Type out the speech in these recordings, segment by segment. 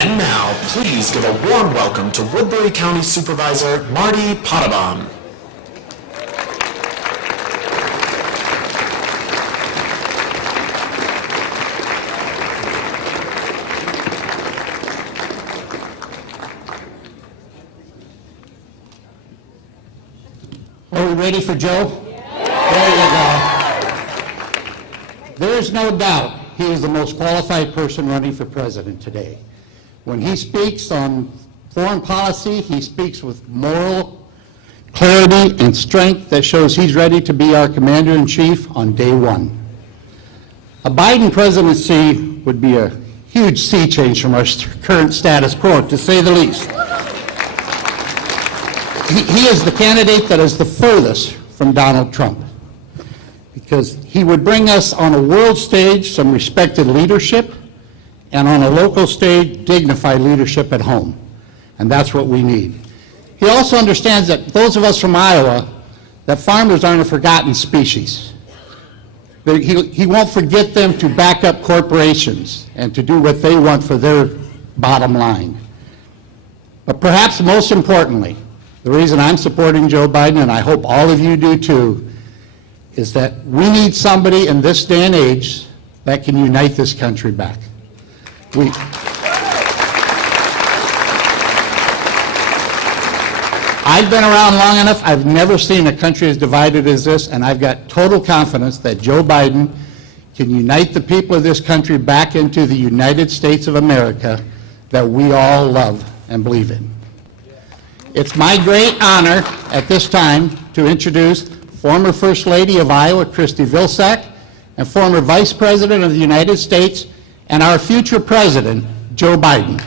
And now, please give a warm welcome to Woodbury County Supervisor Marty Potabom. Are we ready for Joe? There you go. There is no doubt he is the most qualified person running for president today. When he speaks on foreign policy, he speaks with moral clarity and strength that shows he's ready to be our commander-in-chief on day one. A Biden presidency would be a huge sea change from our current status quo, to say the least. He is the candidate that is the furthest from Donald Trump, because he would bring us on a world stage some respected leadership, and on a local stage, dignified leadership at home. And that's what we need. He also understands that those of us from Iowa, that farmers aren't a forgotten species. He won't forget them to back up corporations and to do what they want for their bottom line. But perhaps most importantly, the reason I'm supporting Joe Biden, and I hope all of you do too, is that we need somebody in this day and age that can unite this country back. I've been around long enough. I've never seen a country as divided as this, and I've got total confidence that Joe Biden can unite the people of this country back into the United States of America that we all love and believe in. It's my great honor at this time to introduce former First Lady of Iowa, Christy Vilsack, and former Vice President of the United States, and our future President, Joe Biden.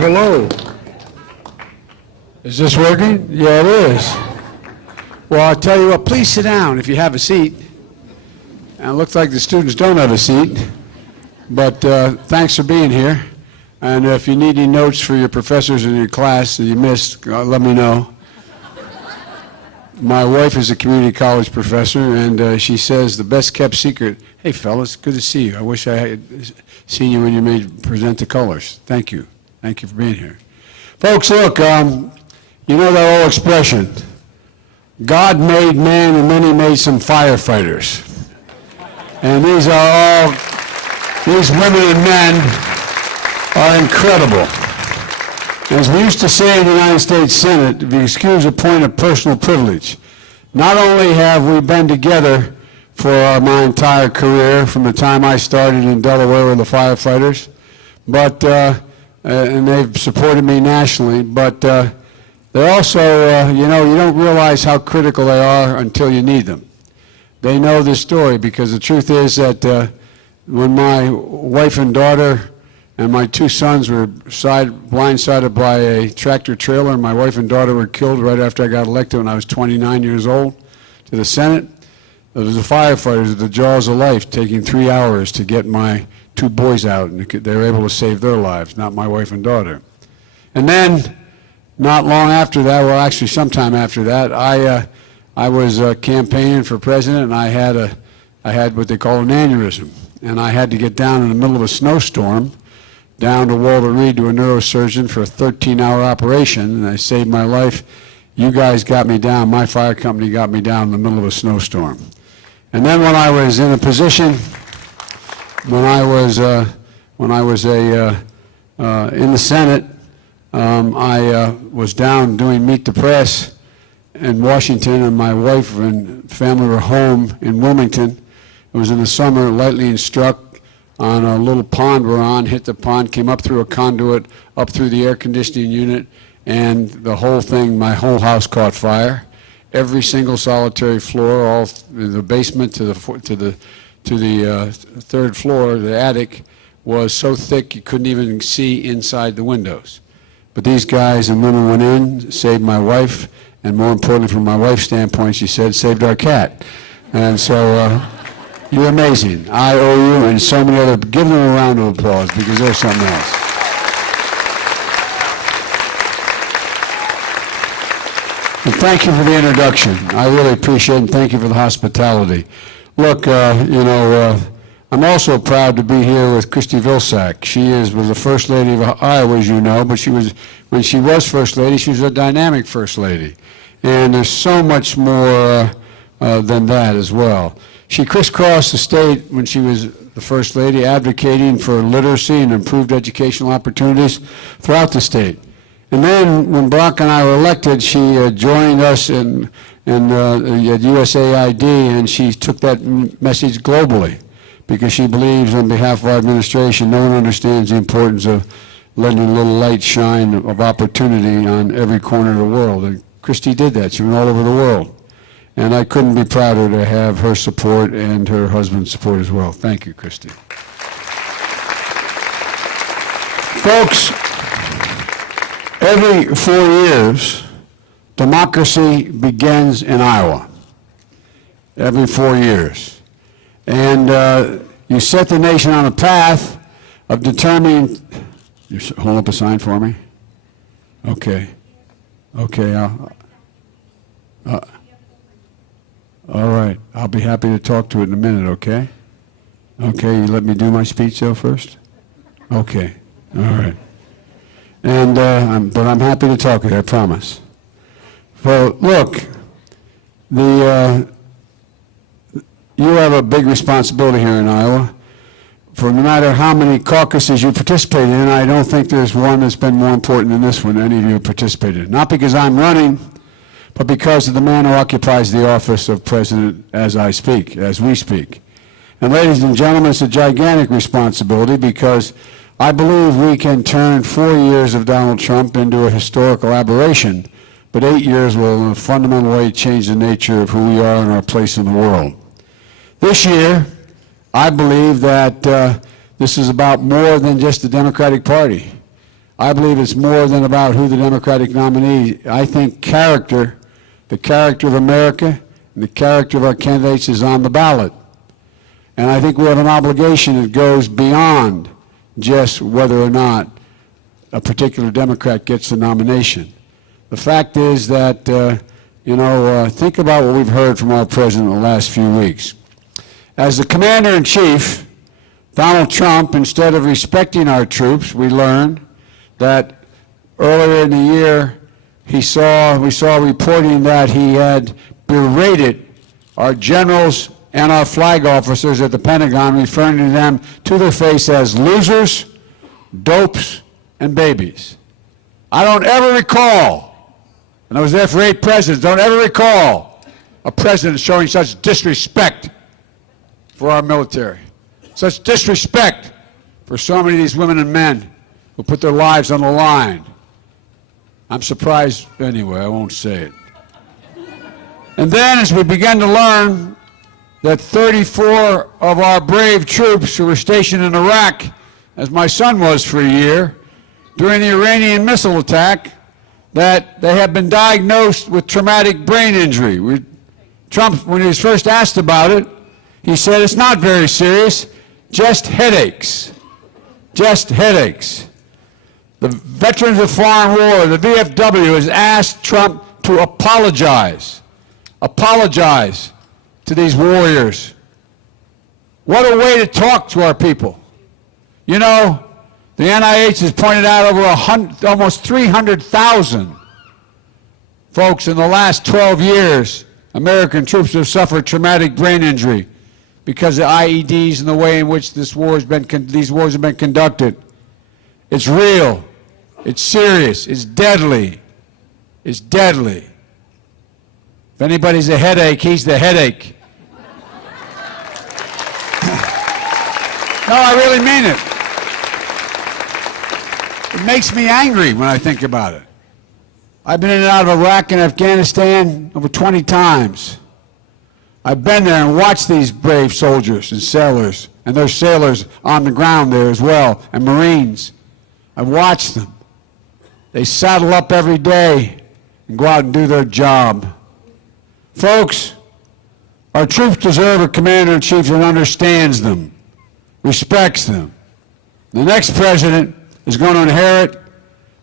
Hello. Is this working? Yeah, it is. Well, I'll tell you what, please sit down if you have a seat. And it looks like the students don't have a seat, but thanks for being here. And if you need any notes for your professors in your class that you missed, let me know. My wife is a community college professor, and she says the best kept secret, hey fellas, good to see you. I wish I had seen you when you present the colors. Thank you. Thank you for being here. Folks, look, you know that old expression, God made man and then he made some firefighters. And these women and men are incredible. As we used to say in the United States Senate, if you excuse a point of personal privilege, not only have we been together for my entire career, from the time I started in Delaware with the firefighters, but and they've supported me nationally, but they're also, you don't realize how critical they are until you need them. They know this story, because the truth is that when my wife and daughter and my two sons were blindsided by a tractor trailer, and my wife and daughter were killed right after I got elected when I was 29 years old to the Senate, it was the firefighters at the jaws of life taking 3 hours to get my two boys out, and they were able to save their lives, not my wife and daughter. And then, not long after that, well, actually sometime after that, I was campaigning for president, and I had what they call an aneurysm, and I had to get down in the middle of a snowstorm down to Walter Reed to a neurosurgeon for a 13-hour operation, and I saved my life. You guys got me down, my fire company got me down in the middle of a snowstorm. And then when I was in a position, when I was in the Senate, I was down doing Meet the Press in Washington, and my wife and family were home in Wilmington. It was in the summer, lightning struck on a little pond we're on, hit the pond, came up through a conduit, up through the air conditioning unit, and the whole thing, my whole house caught fire. Every single solitary floor, all the basement to the third floor, the attic, was so thick you couldn't even see inside the windows. But these guys and women went in, saved my wife, and more importantly, from my wife's standpoint, she said, saved our cat. And so, you're amazing. I owe you and so many other, give them a round of applause because they're something else. And thank you for the introduction. I really appreciate it, and thank you for the hospitality. Look, I'm also proud to be here with Christy Vilsack. She was the First Lady of Iowa, as you know, but when she was First Lady, she was a dynamic First Lady. And there's so much more than that as well. She crisscrossed the state when she was the First Lady, advocating for literacy and improved educational opportunities throughout the state. And then when Brock and I were elected, she joined us at USAID, and she took that message globally because she believes on behalf of our administration, no one understands the importance of letting a little light shine of opportunity on every corner of the world. And Christy did that. She went all over the world. And I couldn't be prouder to have her support and her husband's support as well. Thank you, Christy. Folks, every 4 years, democracy begins in Iowa. Every 4 years. And you set the nation on a path of determining... You hold up a sign for me? Okay. Okay, all right. I'll be happy to talk to it in a minute, okay? Okay, you let me do my speech though first? Okay. All right. And, but I'm happy to talk with you, I promise. Well, look, you have a big responsibility here in Iowa. For no matter how many caucuses you participated in, I don't think there's one that's been more important than this one any of you have participated in. Not because I'm running, but because of the man who occupies the office of president as we speak. And ladies and gentlemen, it's a gigantic responsibility because I believe we can turn 4 years of Donald Trump into a historical aberration, but 8 years will in a fundamental way change the nature of who we are and our place in the world. This year, I believe that this is about more than just the Democratic Party. I believe it's more than about who the Democratic nominee. I think character, the character of America, and the character of our candidates is on the ballot. And I think we have an obligation that goes beyond just whether or not a particular Democrat gets the nomination. The fact is that, think about what we've heard from our president in the last few weeks. As the commander-in-chief, Donald Trump, instead of respecting our troops, we learned that earlier in the year we saw reporting that he had berated our generals and our flag officers at the Pentagon, referring to them to their face as losers, dopes, and babies. I don't ever recall, and I was there for 8 presidents, don't ever recall a president showing such disrespect for our military, such disrespect for so many of these women and men who put their lives on the line. I'm surprised anyway, I won't say it. And then as we began to learn that 34 of our brave troops who were stationed in Iraq, as my son was for a year, during the Iranian missile attack, that they have been diagnosed with traumatic brain injury. Trump, when he was first asked about it, he said it's not very serious, just headaches. Just headaches. The Veterans of Foreign War, the VFW, has asked Trump to apologize to these warriors. What a way to talk to our people. You know, the NIH has pointed out almost 300,000 folks in the last 12 years, American troops have suffered traumatic brain injury because of IEDs and the way in which these wars have been conducted. It's real. It's serious. It's deadly. It's deadly. If anybody's a headache, he's the headache. No, I really mean it. It makes me angry when I think about it. I've been in and out of Iraq and Afghanistan over 20 times. I've been there and watched these brave soldiers and sailors, and there's sailors on the ground there as well, and Marines. I've watched them. They saddle up every day and go out and do their job. Folks, our troops deserve a commander-in-chief that understands them, respects them. The next president is going to inherit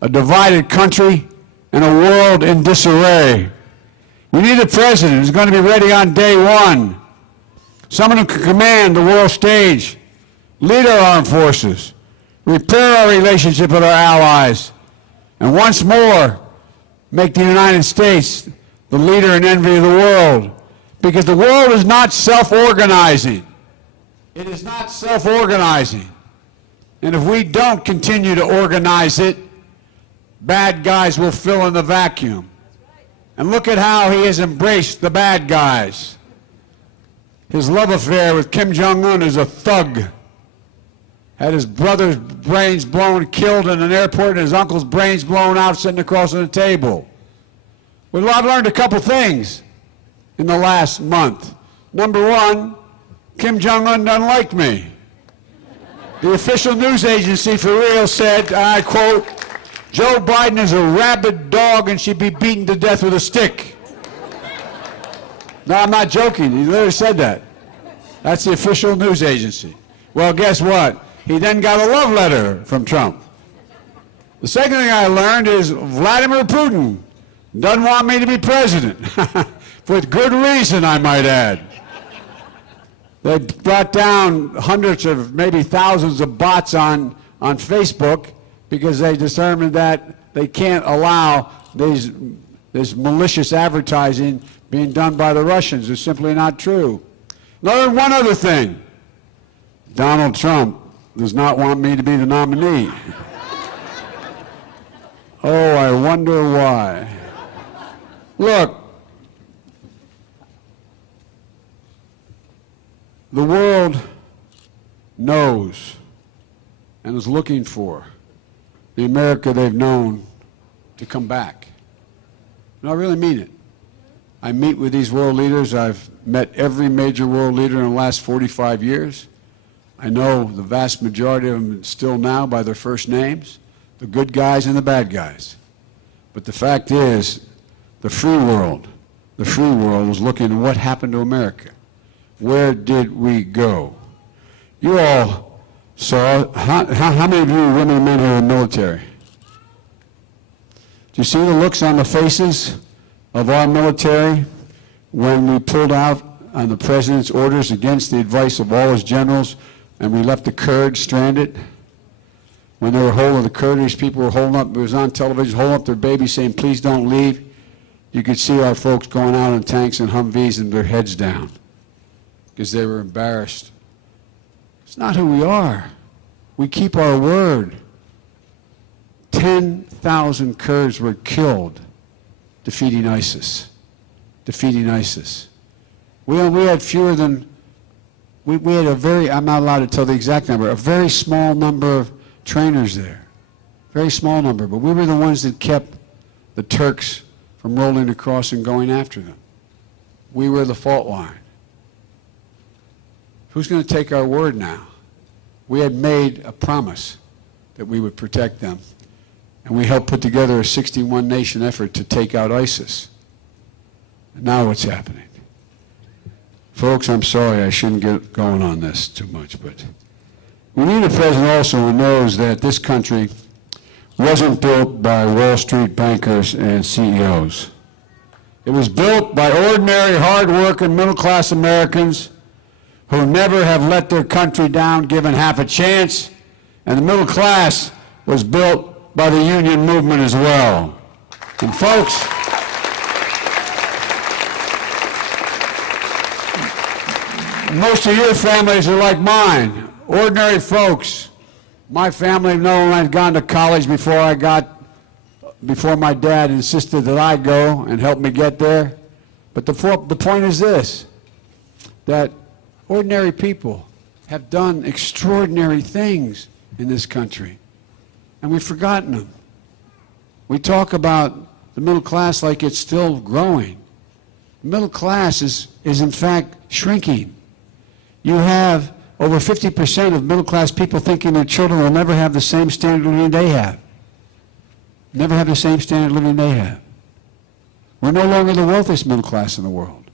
a divided country and a world in disarray. We need a president who's going to be ready on day one. Someone who can command the world stage, lead our armed forces, repair our relationship with our allies, and once more make the United States the leader and envy of the world. Because the world is not self-organizing. It is not self-organizing. And if we don't continue to organize it, bad guys will fill in the vacuum. And look at how he has embraced the bad guys. His love affair with Kim Jong-un is a thug. Had his brother's brains blown, killed in an airport, and his uncle's brains blown out sitting across on the table. Well, I've learned a couple things in the last month. Number one, Kim Jong-un doesn't like me. The official news agency for real said, I quote, Joe Biden is a rabid dog and should be beaten to death with a stick. No, I'm not joking. He literally said that. That's the official news agency. Well, guess what? He then got a love letter from Trump. The second thing I learned is Vladimir Putin doesn't want me to be president. For good reason, I might add. They brought down hundreds of, maybe thousands of bots on Facebook because they determined that they can't allow this malicious advertising being done by the Russians. It's simply not true. One other thing. Donald Trump does not want me to be the nominee. Oh, I wonder why. Look, the world knows and is looking for the America they've known to come back. And I really mean it. I meet with these world leaders. I've met every major world leader in the last 45 years. I know the vast majority of them still now by their first names, the good guys and the bad guys. But the fact is, the free world is looking at what happened to America. Where did we go? You all saw, how many of you are women and men who are in the military? Do you see the looks on the faces of our military when we pulled out on the president's orders against the advice of all his generals and we left the Kurds stranded? When they were holding the Kurdish people were holding up, it was on television, holding up their babies saying, please don't leave. You could see our folks going out in tanks and Humvees and their heads down because they were embarrassed. It's not who we are. We keep our word. 10,000 Kurds were killed defeating ISIS. We had fewer than, we had a very, I'm not allowed to tell the exact number, a very small number of trainers there. Very small number, but we were the ones that kept the Turks from rolling across and going after them. We were the fault line. Who's going to take our word now? We had made a promise that we would protect them, and we helped put together a 61-nation effort to take out ISIS. And now what's happening? Folks, I'm sorry, I shouldn't get going on this too much, but we need a president also who knows that this country wasn't built by Wall Street bankers and CEOs. It was built by ordinary, hard-working, middle-class Americans who never have let their country down given half a chance, and the middle class was built by the union movement as well. And folks, most of your families are like mine, ordinary folks. My family, no one had gone to college before my dad insisted that I go and help me get there. But the point is this, that ordinary people have done extraordinary things in this country, and we've forgotten them. We talk about the middle class like it's still growing. The middle class is in fact shrinking. You have over 50% of middle class people thinking their children will never have the same standard of living they have. Never have the same standard of living they have. We're no longer the wealthiest middle class in the world.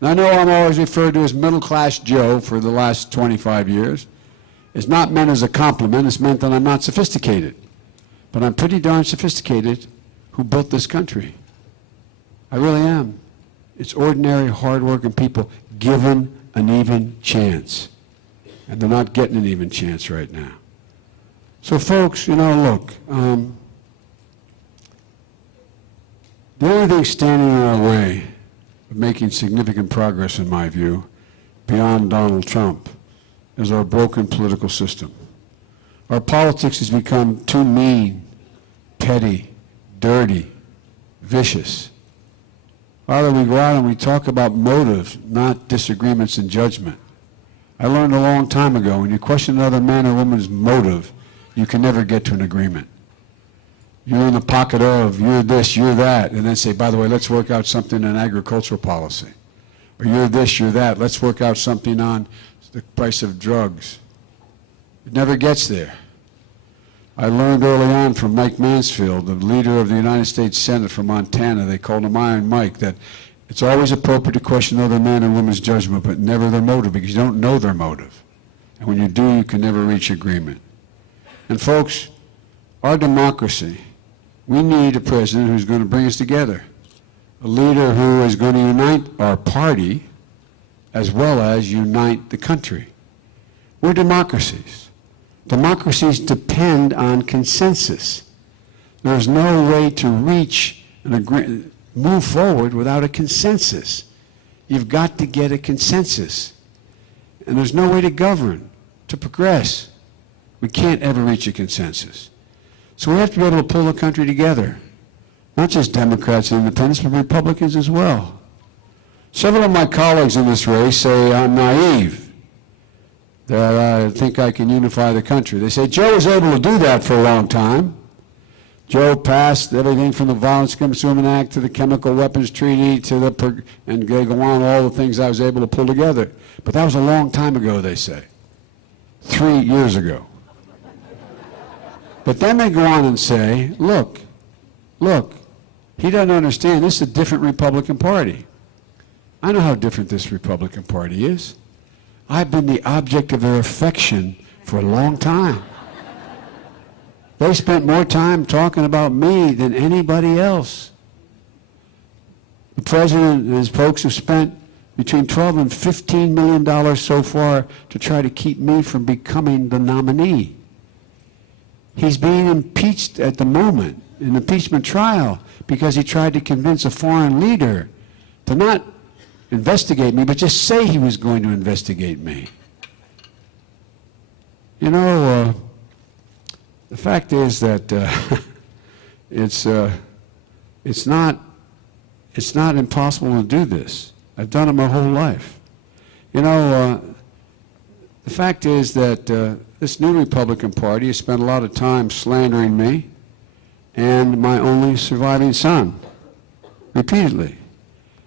And I know I'm always referred to as middle class Joe for the last 25 years. It's not meant as a compliment, it's meant that I'm not sophisticated. But I'm pretty darn sophisticated who built this country. I really am. It's ordinary, hard-working people given an even chance. And they're not getting an even chance right now. So folks, you know, look, the only thing standing in our way of making significant progress, in my view, beyond Donald Trump, is our broken political system. Our politics has become too mean, petty, dirty, vicious. Rather, we go out and we talk about motives, not disagreements and judgment. I learned a long time ago, when you question another man or woman's motive, you can never get to an agreement. You're in the pocket of, you're this, you're that, and then say, by the way, let's work out something on agricultural policy. Or you're this, you're that, let's work out something on the price of drugs. It never gets there. I learned early on from Mike Mansfield, the leader of the United States Senate from Montana, they called him Iron Mike, that it's always appropriate to question other man and woman's judgment, but never their motive, because you don't know their motive. And when you do, you can never reach agreement. And folks, our democracy, we need a president who's going to bring us together, a leader who is going to unite our party as well as unite the country. We're democracies. Democracies depend on consensus. There's no way to reach an agreement, move forward without a consensus. You've got to get a consensus. And there's no way to govern, to progress. We can't ever reach a consensus. So we have to be able to pull the country together. Not just Democrats and independents, but Republicans as well. Several of my colleagues in this race say I'm naive, that I think I can unify the country. They say Joe was able to do that for a long time. Joe passed everything from the Violence Against Women Act to the Chemical Weapons Treaty to the, and they go on, all the things I was able to pull together. But that was a long time ago, they say. 3 years ago. But then they go on and say, look, he doesn't understand, this is a different Republican Party. I know how different this Republican Party is. I've been the object of their affection for a long time. They spent more time talking about me than anybody else. The president and his folks have spent between $12 and $15 million so far to try to keep me from becoming the nominee. He's being impeached at the moment, in the impeachment trial, because he tried to convince a foreign leader to not investigate me, but just say he was going to investigate me. You know, the fact is that it's not impossible to do this. I've done it my whole life. You know, the fact is that this new Republican Party has spent a lot of time slandering me and my only surviving son, repeatedly.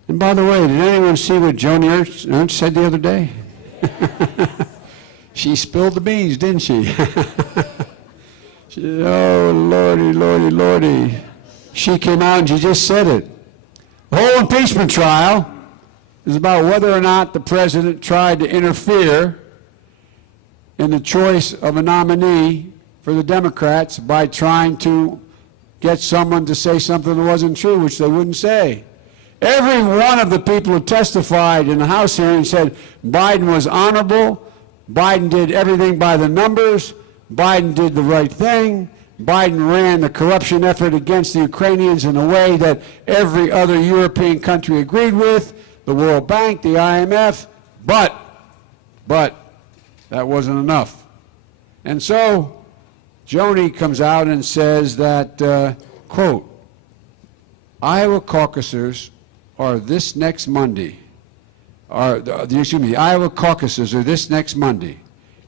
And by the way, did anyone see what Joni Ernst said the other day? She spilled the beans, didn't she? Oh, Lordy, Lordy, Lordy. She came out and she just said it. The whole impeachment trial is about whether or not the president tried to interfere in the choice of a nominee for the Democrats by trying to get someone to say something that wasn't true, which they wouldn't say. Every one of the people who testified in the House hearing said Biden was honorable, Biden did everything by the numbers, Biden did the right thing, Biden ran the corruption effort against the Ukrainians in a way that every other European country agreed with, the World Bank, the IMF, but that wasn't enough. And so Joni comes out and says that, quote, Iowa caucuses are this next Monday, the Iowa caucuses are this next Monday,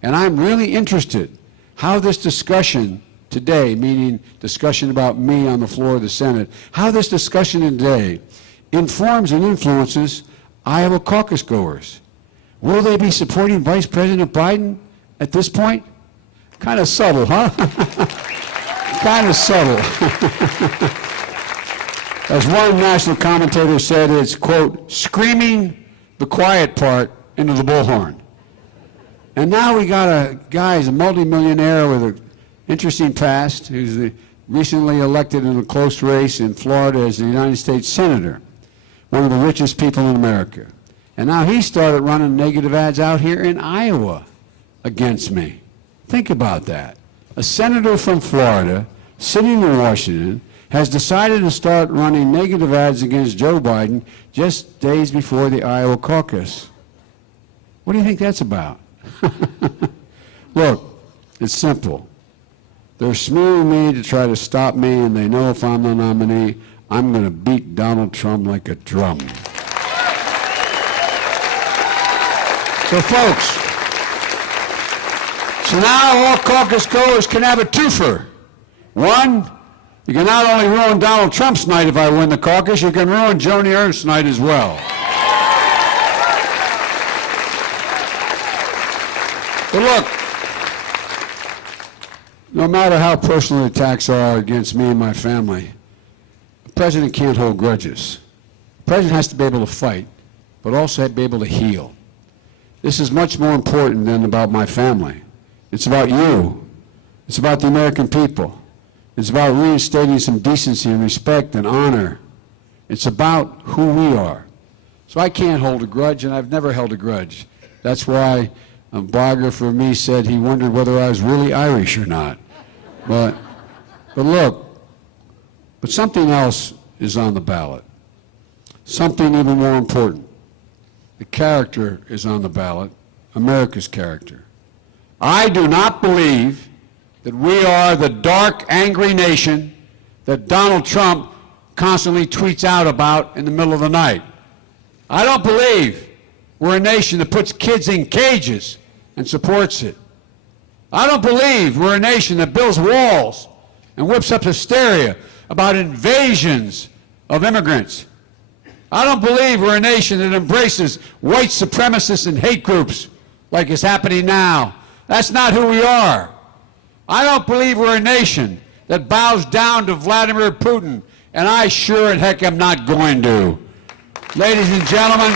and I'm really interested how this discussion today, meaning discussion about me on the floor of the Senate, how this discussion today informs and influences Iowa caucus goers. Will they be supporting Vice President Biden at this point? Kind of subtle, huh? Kind of subtle. As one national commentator said, it's, quote, screaming the quiet part into the bullhorn. And now we got a guy, he's a multimillionaire with an interesting past, who's recently elected in a close race in Florida as the United States Senator, one of the richest people in America. And now he started running negative ads out here in Iowa against me. Think about that. A senator from Florida, sitting in Washington, has decided to start running negative ads against Joe Biden just days before the Iowa caucus. What do you think that's about? Look, it's simple. They're smearing me to try to stop me, and they know if I'm the nominee, I'm going to beat Donald Trump like a drum. So, folks, so now all caucus goers can have a twofer. One, you can not only ruin Donald Trump's night if I win the caucus, you can ruin Joni Ernst's night as well. But look, no matter how personal the attacks are against me and my family, the president can't hold grudges. The president has to be able to fight, but also have to be able to heal. This is much more important than about my family. It's about you. It's about the American people. It's about reinstating some decency and respect and honor. It's about who we are. So I can't hold a grudge, and I've never held a grudge. That's why a biographer of me said he wondered whether I was really Irish or not. But look, but something else is on the ballot. Something even more important. The character is on the ballot, America's character. I do not believe that we are the dark, angry nation that Donald Trump constantly tweets out about in the middle of the night. I don't believe we're a nation that puts kids in cages and supports it. I don't believe we're a nation that builds walls and whips up hysteria about invasions of immigrants. I don't believe we're a nation that embraces white supremacists and hate groups like is happening now. That's not who we are. I don't believe we're a nation that bows down to Vladimir Putin, and I sure and heck am not going to. Ladies and gentlemen,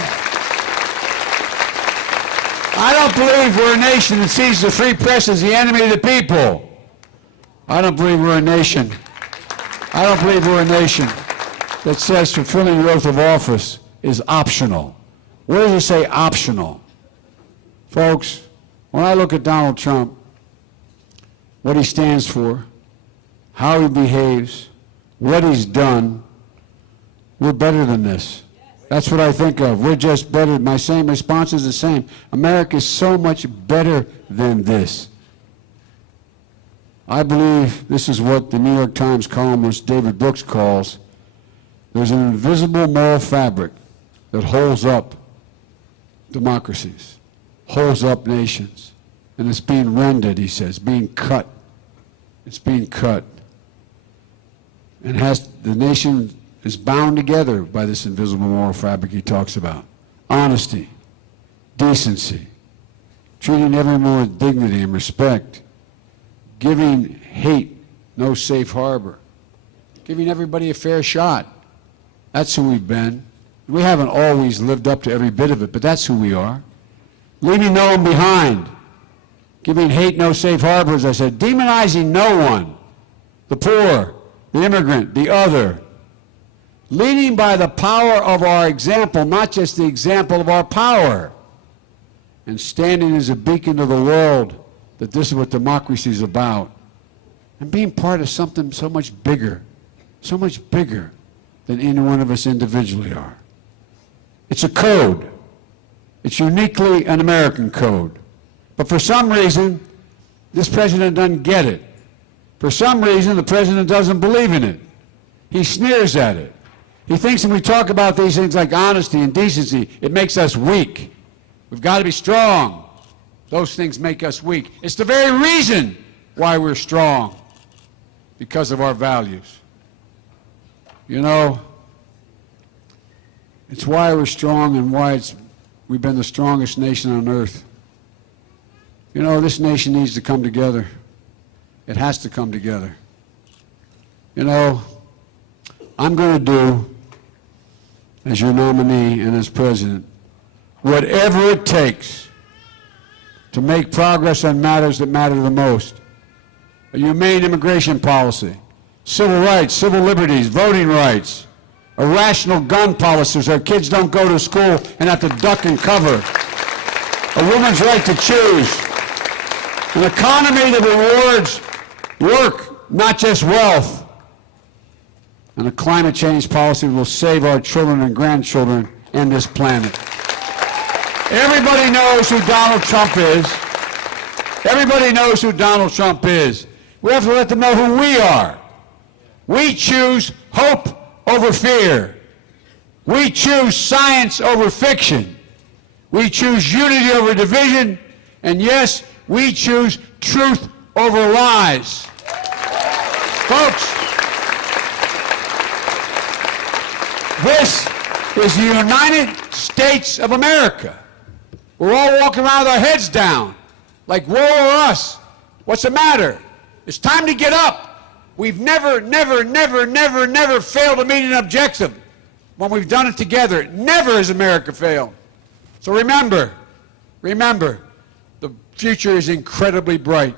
I don't believe we're a nation that sees the free press as the enemy of the people. I don't believe we're a nation that says fulfilling the oath of office is optional. Where does it say optional? Folks, when I look at Donald Trump, what he stands for, how he behaves, what he's done, we're better than this. That's what I think of. We're just better. My same response is the same. America is so much better than this. I believe this is what the New York Times columnist David Brooks calls, there's an invisible moral fabric that holds up democracies, holds up nations. And it's being rended, he says, being cut. It's being cut. And the nation is bound together by this invisible moral fabric he talks about. Honesty, decency, treating everyone with dignity and respect, giving hate no safe harbor, giving everybody a fair shot. That's who we've been. We haven't always lived up to every bit of it, but that's who we are. Leaving no one behind, giving hate no safe harbor, as I said, demonizing no one, the poor, the immigrant, the other, leading by the power of our example, not just the example of our power, and standing as a beacon to the world that this is what democracy is about, and being part of something so much bigger than any one of us individually are. It's a code. It's uniquely an American code. But for some reason, this president doesn't get it. For some reason, the president doesn't believe in it. He sneers at it. He thinks when we talk about these things like honesty and decency, it makes us weak. We've got to be strong. Those things make us weak. It's the very reason why we're strong. because of our values. You know, it's why we're strong and why we've been the strongest nation on earth. You know, this nation needs to come together. It has to come together. You know, I'm going to do, as your nominee and as president, whatever it takes to make progress on matters that matter the most. A humane immigration policy, civil rights, civil liberties, voting rights, a rational gun policy so our kids don't go to school and have to duck and cover, a woman's right to choose, an economy that rewards work, not just wealth, and a climate change policy that will save our children and grandchildren and this planet. Everybody knows who Donald Trump is. Everybody knows who Donald Trump is. We have to let them know who we are. We choose hope over fear. We choose science over fiction. We choose unity over division. And yes, we choose truth over lies. Folks, this is the United States of America. We're all walking around with our heads down, like, woe over us. What's the matter? It's time to get up. We've never failed to meet an objective when we've done it together. Never has America failed. So remember, the future is incredibly bright.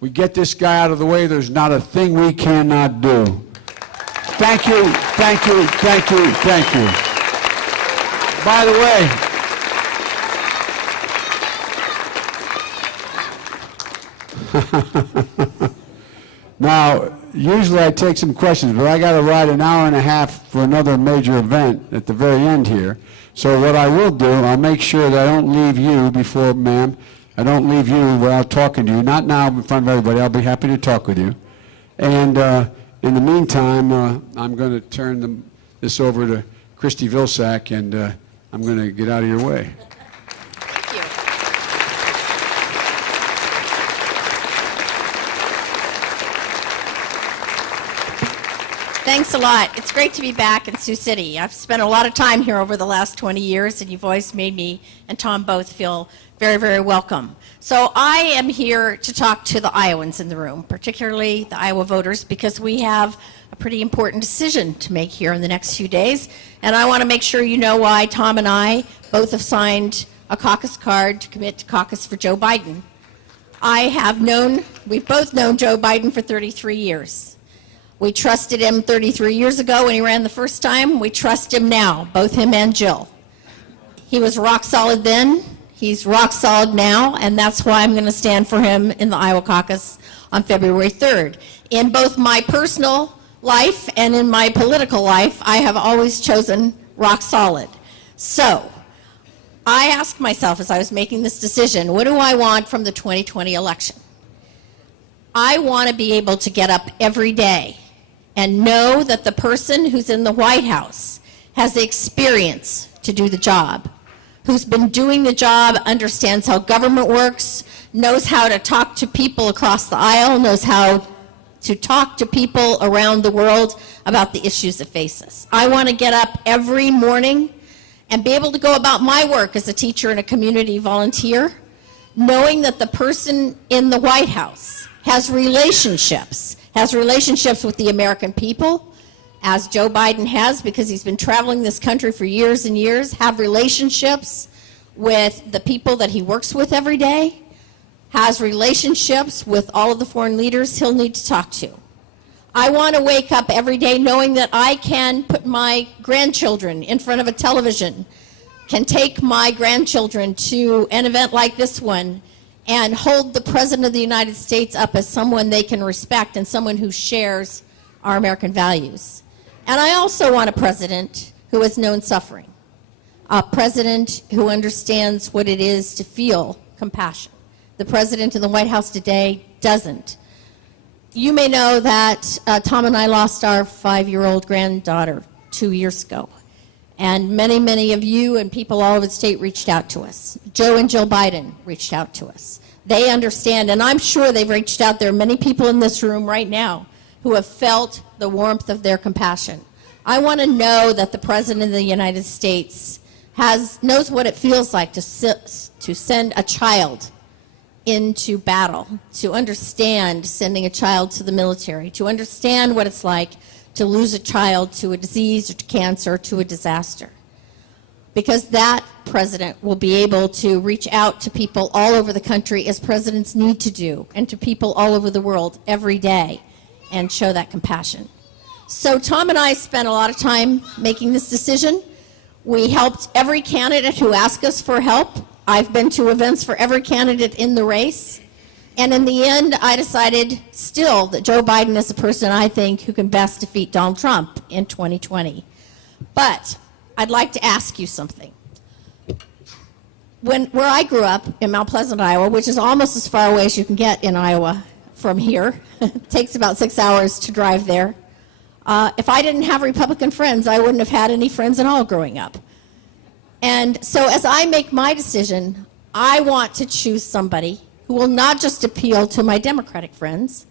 We get this guy out of the way, there's not a thing we cannot do. Thank you, thank you, thank you, thank you. By the way, now, usually I take some questions, but I got to ride an hour and a half for another major event at the very end here. So what I will do, I'll make sure that I don't leave you before, ma'am, I don't leave you without talking to you. Not now in front of everybody. I'll be happy to talk with you. And in the meantime, I'm going to turn this over to Christy Vilsack, and I'm going to get out of your way. Thanks a lot. It's great to be back in Sioux City. I've spent a lot of time here over the last 20 years, and you've always made me and Tom both feel very, very welcome. So I am here to talk to the Iowans in the room, particularly the Iowa voters, because we have a pretty important decision to make here in the next few days. And I want to make sure you know why Tom and I both have signed a caucus card to commit to caucus for Joe Biden. We've both known Joe Biden for 33 years. We trusted him 33 years ago when he ran the first time. We trust him now, both him and Jill. He was rock solid then. He's rock solid now, and that's why I'm going to stand for him in the Iowa caucus on February 3rd. In both my personal life and in my political life, I have always chosen rock solid. So I asked myself as I was making this decision, what do I want from the 2020 election? I want to be able to get up every day and know that the person who's in the White House has the experience to do the job, who's been doing the job, understands how government works, knows how to talk to people across the aisle, knows how to talk to people around the world about the issues that face us. I want to get up every morning and be able to go about my work as a teacher and a community volunteer, knowing that the person in the White House has relationships with the American people, as Joe Biden has, because he's been traveling this country for years and years, have relationships with the people that he works with every day, has relationships with all of the foreign leaders he'll need to talk to. I want to wake up every day knowing that I can put my grandchildren in front of a television, can take my grandchildren to an event like this one, and hold the President of the United States up as someone they can respect and someone who shares our American values. And I also want a president who has known suffering, a president who understands what it is to feel compassion. The president in the White House today doesn't. You may know that Tom and I lost our 5-year-old granddaughter 2 years ago. And many, many of you and people all over the state reached out to us. Joe and Jill Biden reached out to us. They understand, and I'm sure they've reached out. There are many people in this room right now who have felt the warmth of their compassion. I want to know that the President of the United States knows what it feels like to send a child into battle, to understand sending a child to the military, to understand what it's like to lose a child to a disease or to cancer or to a disaster. Because that president will be able to reach out to people all over the country, as presidents need to do, and to people all over the world every day, and show that compassion. So Tom and I spent a lot of time making this decision. We helped every candidate who asked us for help. I've been to events for every candidate in the race. And in the end, I decided still that Joe Biden is the person I think who can best defeat Donald Trump in 2020. But I'd like to ask you something. Where I grew up in Mount Pleasant, Iowa, which is almost as far away as you can get in Iowa from here, it takes about 6 hours to drive there. If I didn't have Republican friends, I wouldn't have had any friends at all growing up. And so as I make my decision, I want to choose somebody who will not just appeal to my Democratic friends,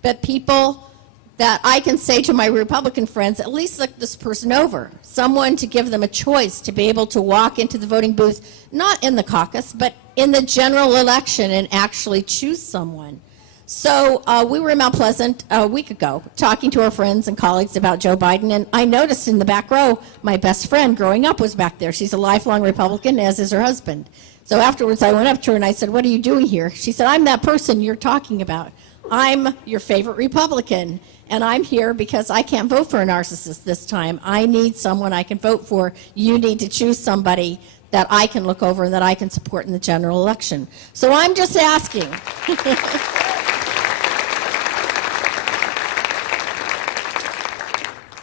but people that I can say to my Republican friends, at least look this person over. Someone to give them a choice to be able to walk into the voting booth, not in the caucus, but in the general election and actually choose someone. So we were in Mount Pleasant a week ago talking to our friends and colleagues about Joe Biden, and I noticed in the back row, my best friend growing up was back there. She's a lifelong Republican, as is her husband. So afterwards I went up to her and I said, "What are you doing here?" She said, "I'm that person you're talking about. I'm your favorite Republican, and I'm here because I can't vote for a narcissist this time. I need someone I can vote for. You need to choose somebody that I can look over and that I can support in the general election." So I'm just asking.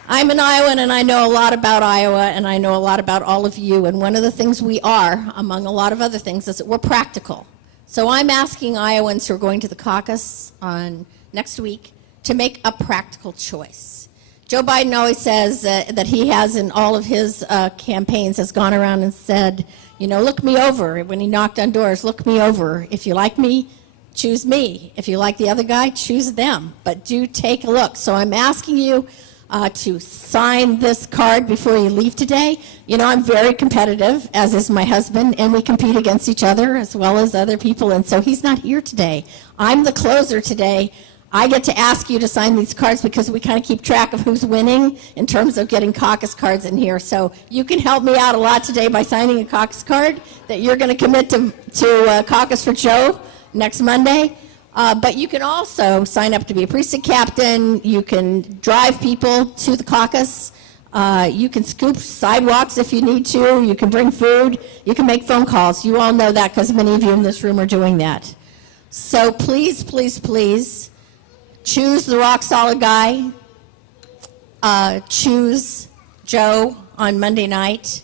I'm an Iowan, and I know a lot about Iowa, and I know a lot about all of you, and one of the things we are, among a lot of other things, is that we're practical. So I'm asking Iowans who are going to the caucus on next week to make a practical choice. Joe Biden always says that he has, in all of his campaigns, has gone around and said, you know, look me over. When he knocked on doors, look me over. If you like me, choose me. If you like the other guy, choose them. But do take a look. So I'm asking you to sign this card before you leave today. You know, I'm very competitive, as is my husband, and we compete against each other as well as other people, and so he's not here today. I'm the closer today. I get to ask you to sign these cards because we kind of keep track of who's winning in terms of getting caucus cards in here. So you can help me out a lot today by signing a caucus card that you're going to commit to caucus for Joe next Monday. But you can also sign up to be a precinct captain. You can drive people to the caucus. You can scoop sidewalks if you need to. You can bring food. You can make phone calls. You all know that because many of you in this room are doing that. So please, please, please choose the rock-solid guy. Choose Joe on Monday night,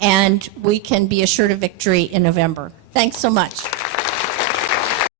and we can be assured of victory in November. Thanks so much.